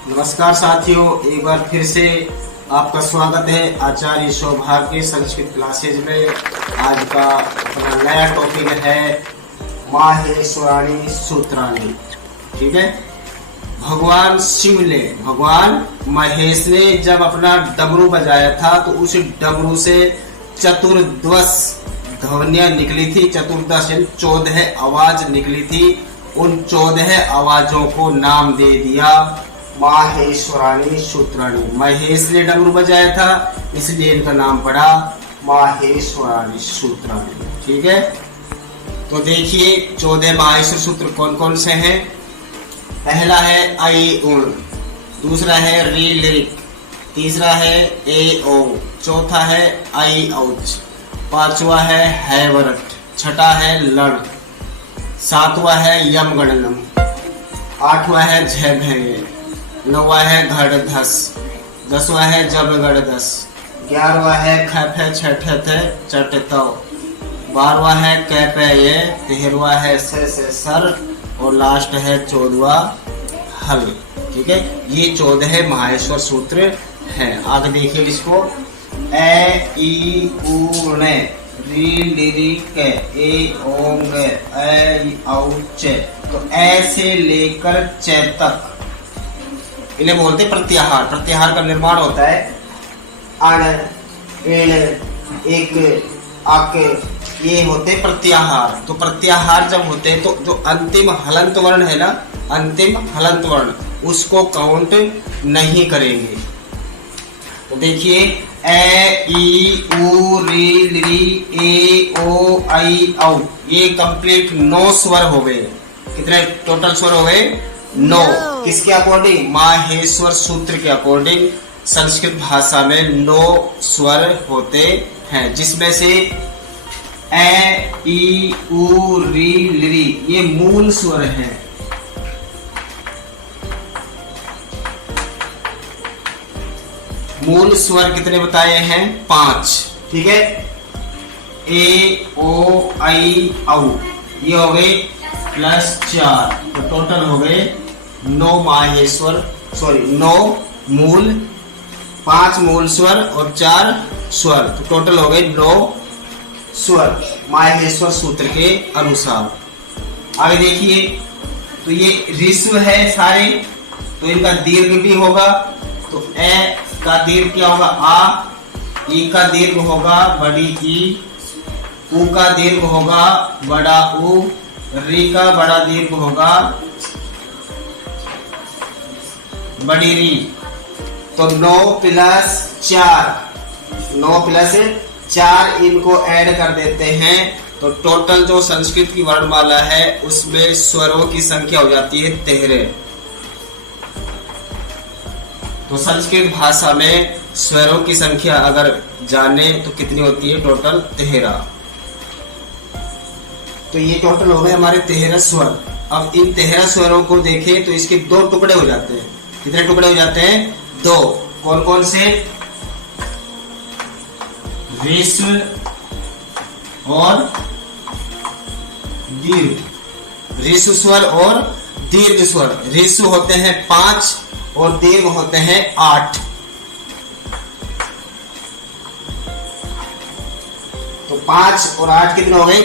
नमस्कार साथियों, एक बार फिर से आपका स्वागत है आचार्य सौभाग्य संस्कृत क्लासेज में। आज का अपना नया टॉपिक है माहेश्वराणी सूत्राणी। ठीक है, भगवान शिव ने, भगवान महेश ने जब अपना डमरू बजाया था तो उस डमरू से चतुर्दश ध्वनियां निकली थी। चतुर्दश 14 आवाज निकली थी। उन 14 आवाजों को नाम दे दिया माहेश्वराणी सूत्राणी। महेश ने डमरू बजाया था इसलिए इनका नाम पड़ा माहेश्वराणी सूत्राणी। ठीक है, तो देखिए 14 माहेश्वर सूत्र कौन कौन से हैं। पहला है आई उण, दूसरा है री लिरिक, तीसरा है ए ओ, चौथा है आई औच, पांचवा है हैवरट, छठा है लड़, सातवां है यम गणनम, आठवां है झय भय, नौवां है घड़ धस, 10वां है जब गढ़ दस, 11वां है खफ छठ चट तव, 12वां है कैप ये, 13वां है से सर और लास्ट है 14वां हल। ठीक है, ये 14 माहेश्वर सूत्र हैं। आगे देखिए इसको, ए ई उ णे, री लिरी के, ए ओंग, ऐ औ चे। तो ए से लेकर चे तक इन्हें बोलते प्रत्याहार। प्रत्याहार का निर्माण होता है अण, इण, इक, अक, ये होते प्रत्याहार। तो प्रत्याहार जब होते हैं तो जो अंतिम हलंत वर्ण है ना, अंतिम हलंत वर्ण, उसको काउंट नहीं करेंगे। तो देखिए ए ई उ री ली ए ओ आई औ, ये कंप्लीट 9 स्वर हो गए। कितने टोटल स्वर हो गए? 9। किसके अकॉर्डिंग? माहेश्वर सूत्र के अकॉर्डिंग संस्कृत भाषा में 9 स्वर होते हैं, जिसमें से ए ई उ री ली ये मूल स्वर हैं। मूल स्वर कितने बताए हैं? 5। ठीक है, ए ओ आई औ ये हो गए +4, तो टोटल हो गए 9 माहेश्वर, सॉरी 9 मूल, 5 मूल स्वर और 4 स्वर, तो टोटल हो गए 9 स्वर माहेश्वर सूत्र के अनुसार। आगे देखिए, तो ये ऋस्व है सारे, तो इनका दीर्घ भी होगा। तो ए का दीर्घ क्या होगा? आ, ई का दीर्घ होगा बड़ी ई, उ का दीर्घ होगा बड़ा उ, री का बड़ा दीर्घ होगा बड़ी री। तो 9 + 4, 9 + 4 इनको ऐड कर देते हैं तो टोटल जो संस्कृत की वर्णमाला है उसमें स्वरों की संख्या हो जाती है 13। तो संस्कृत भाषा में स्वरों की संख्या अगर जाने तो कितनी होती है? टोटल 13। तो ये टोटल हो गए हमारे 13 स्वर। अब इन 13 स्वरों को देखें तो इसके 2 टुकड़े हो जाते हैं। कितने टुकड़े हो जाते हैं? 2। कौन कौन से? ऋस्व और दीर्घ। ऋस्व स्वर और दीर्घ स्वर। ऋस्व होते हैं 5 और दीर्घ होते हैं 8। तो 5 और 8 कितने हो गए?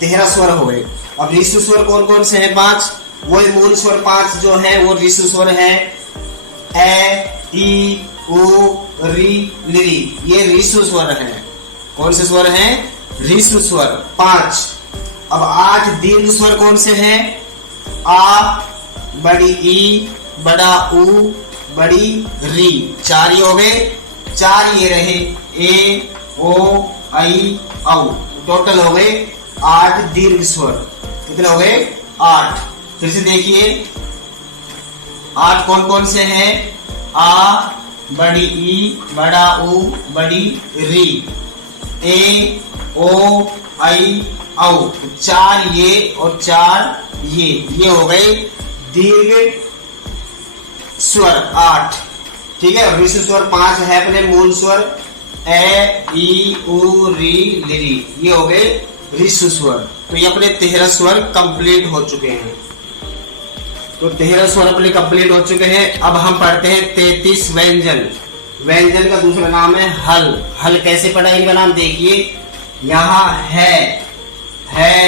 13 स्वर हो गए। अब ऋस्व स्वर कौन कौन से हैं? 5। वही मूल स्वर 5 जो है वो ऋस्व स्वर है ए ई उ री ली, ये ऋस्व स्वर है। कौन से स्वर हैं? ऋस्व स्वर 5। अब 8 दीर्घ स्वर कौन से हैं? आ, बड़ी ई, बड़ा उ, बड़ी री। 4 ये हो गए। 4 ये रहे ए ओ आई औ, टोटल हो गए 8 दीर्घ स्वर। कितने हो गए? 8। फिर से देखिए 8 कौन कौन से हैं? आ, बड़ी ई, बड़ा उ, बड़ी री, ए ओ आई औ। 4 ये और 4 ये हो गए दीर्घ स्वर 8। ठीक है, ऋस्व स्वर 5 है अपने मूल स्वर ए ई उ री ली, ये हो गए ऋस्व स्वर। तो ये अपने 13 स्वर कंप्लीट हो चुके हैं। तो 13 स्वर अपने कंप्लीट हो चुके हैं। अब हम पढ़ते हैं 33 व्यंजन। व्यंजन का दूसरा नाम है हल। हल कैसे पढ़ा इनका नाम देखिए, यहाँ है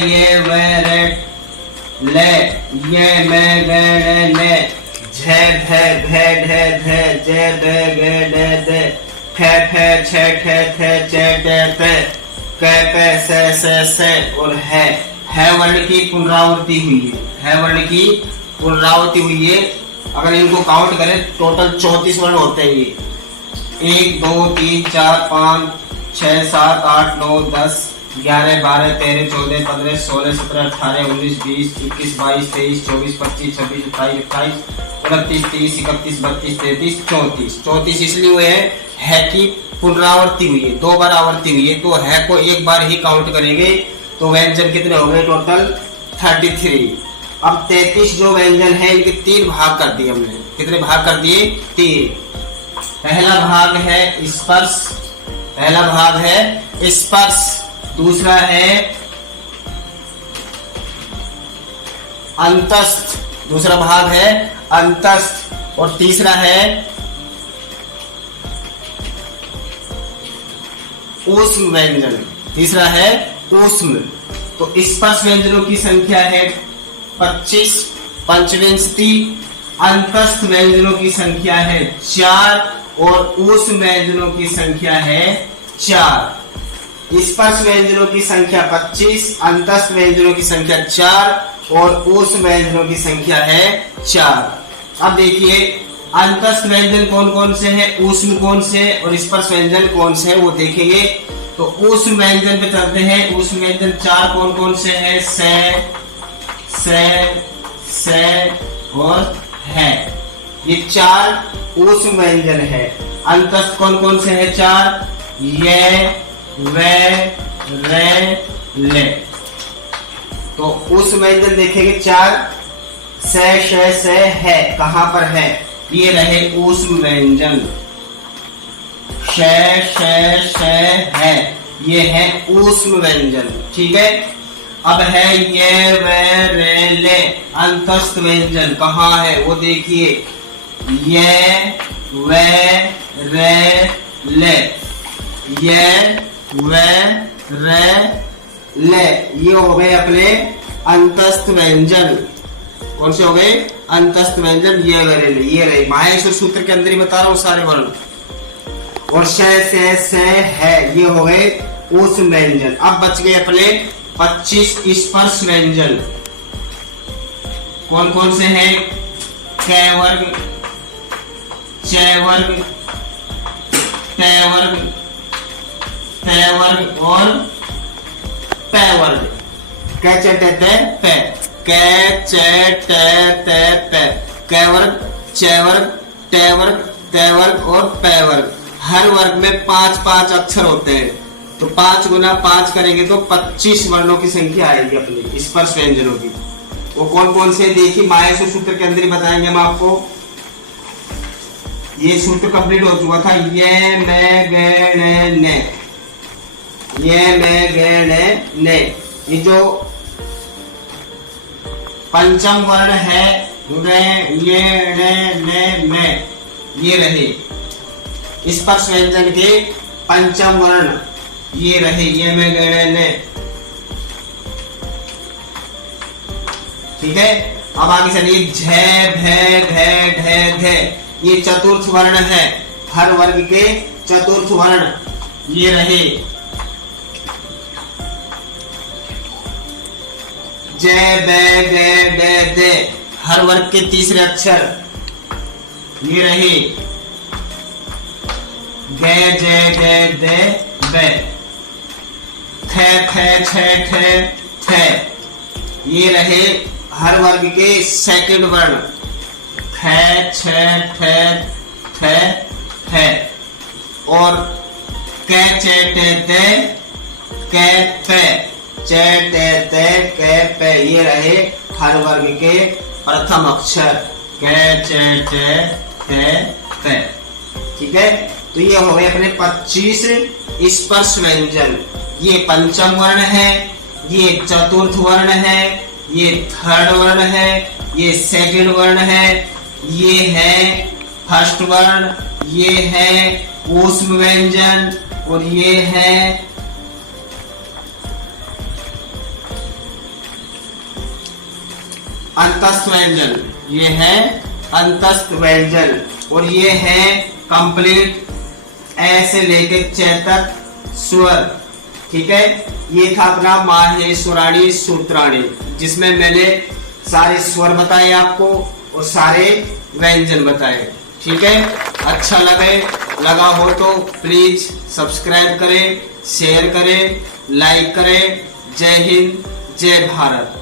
ये वे रे ले ये मैं गे ले झे भे भे ढे धे जे बे गे डे दे फे फे छे ठे थे चे डे ते कै पे से और है वर्ण की पुनरावृत्ति हुई है वर्ण की पुनरावृत्ति हुई है। अगर इनको काउंट करें टोटल 34 वर्ण होते हैं ये 1 2 3 4 5 6 7 8 9 10 11 12 13 14 15 16 17 18 19 20 21 22 23 24 25 26 27 28 29 30 31 32 33 34 34 इसलिए हुए है कि पुनरावृत्ति हुई है, 2 बार आवर्ती हुई है, तो है को एक बार ही काउंट करेंगे तो व्यंजन कितने हो गए टोटल 33। अब 33 जो व्यंजन है इनके 3 भाग कर दिए हमने। कितने भाग कर दिए? 3। पहला भाग है स्पर्श, पहला भाग है स्पर्श, दूसरा है अंतस्थ, दूसरा भाग है अंतस्थ और तीसरा है ऊष्म व्यंजन, तीसरा है ऊष्म। तो स्पर्श व्यंजनों की संख्या है 25 पंचविंशति, अंतस्थ व्यंजनों की संख्या है 4 और ऊष्म व्यंजनों की संख्या है 4। स्पर्श व्यंजनों की संख्या 25, अंतस्थ व्यंजनों की संख्या 4 और ऊष्म व्यंजनों की संख्या है 4। अब देखिए अंतस्थ व्यंजन कौन कौन से हैं, ऊष्म कौन से और स्पर्श व्यंजन कौन से हैं वो देखेंगे। तो ऊष्म व्यंजन पे चलते हैं। ऊष्म व्यंजन 4 कौन कौन से हैं? से और है, ये 4 ऊष्म व्यंजन है। अंतस्थ कौन कौन से हैं? 4 ये वे रे ले। तो ऊष्म व्यंजन देखेंगे 4 से है, कहां पर है? ये रहे ऊष्म व्यंजन, श है, ये है ऊष्म व्यंजन। ठीक है। अब है ये वे रे ले, अंतस्थ व्यंजन कहाँ है वो देखिए, ये वे रे ले, ये वे रे ले, ये हो गए अपने अंतस्थ व्यंजन। कौन से हो गए? अंतस्थ व्यंजन। ये रहे माहेश्वर सूत्र के अंदर ही बता रहा हूं सारे वर्ण। और से है, ये हो गए ऊष्म व्यंजन। अब बच गए अपने 25 स्पर्श व्यंजन। कौन कौन से हैं? कै वर्ग, च वर्ग, ते वर्ग, ते वर्ग और पै वर्ग। कै च टे ते पै, कै च टे ते पै, कै वर्ग, च वर्ग, टे वर्ग, ते वर्ग और पै वर्ग। हर वर्ग में 5-5 अक्षर होते हैं, तो 5 गुना 5 करेंगे तो 25 वर्णों की संख्या आएगी अपनी स्पर्श व्यंजनों की। वो कौन कौन से देखिए माहेश्वर सूत्र के अंदर ही बताएंगे हम आपको। ये सूत्र कंप्लीट हो चुका था। ये मैं गे ने, ये मैं गे ने, ये जो पंचम वर्ण है रे ये रे ने, ये रहे स्पर्श व्यंजन के पंचम वर्ण, ये रहे ये में गे ने। ठीक है। अब आगे चलिए झे भे ढे ढे धे, ये चतुर्थ वर्ण है, हर वर्ग के चतुर्थ वर्ण ये रहे। जय बे गे डे दे, हर वर्ग के तीसरे अक्षर ये रहे। गे जे गे दे बे, थे थे छे ठे थे, ये रहे हर वर्ग के सेकंड वर्ण। थे छे ठे थे थे और कै चे टे ते कै पे, चे टे ते कै पे, ये रहे हर वर्ग के प्रथम अक्षर कै चे टे ते पे। ठीक है। तो ये हो गए अपने 25 स्पर्श व्यंजन। ये पंचम वर्ण है, ये चतुर्थ वर्ण है ये थर्ड वर्ण है, ये सेकंड वर्ण है, ये है फर्स्ट वर्ण, ये है ऊष्म व्यंजन और ये है अंतस्थ व्यंजन। ये है अंतस्थ व्यंजन और ये है कंप्लीट ऐसे लेके च तक स्वर। ठीक है, ये था अपना माहेश्वराणी सूत्राणी, जिसमें मैंने सारे स्वर बताए आपको और सारे व्यंजन बताए। ठीक है, अच्छा लगा हो तो प्लीज सब्सक्राइब करें, शेयर करें, लाइक करें। जय हिंद, जय भारत।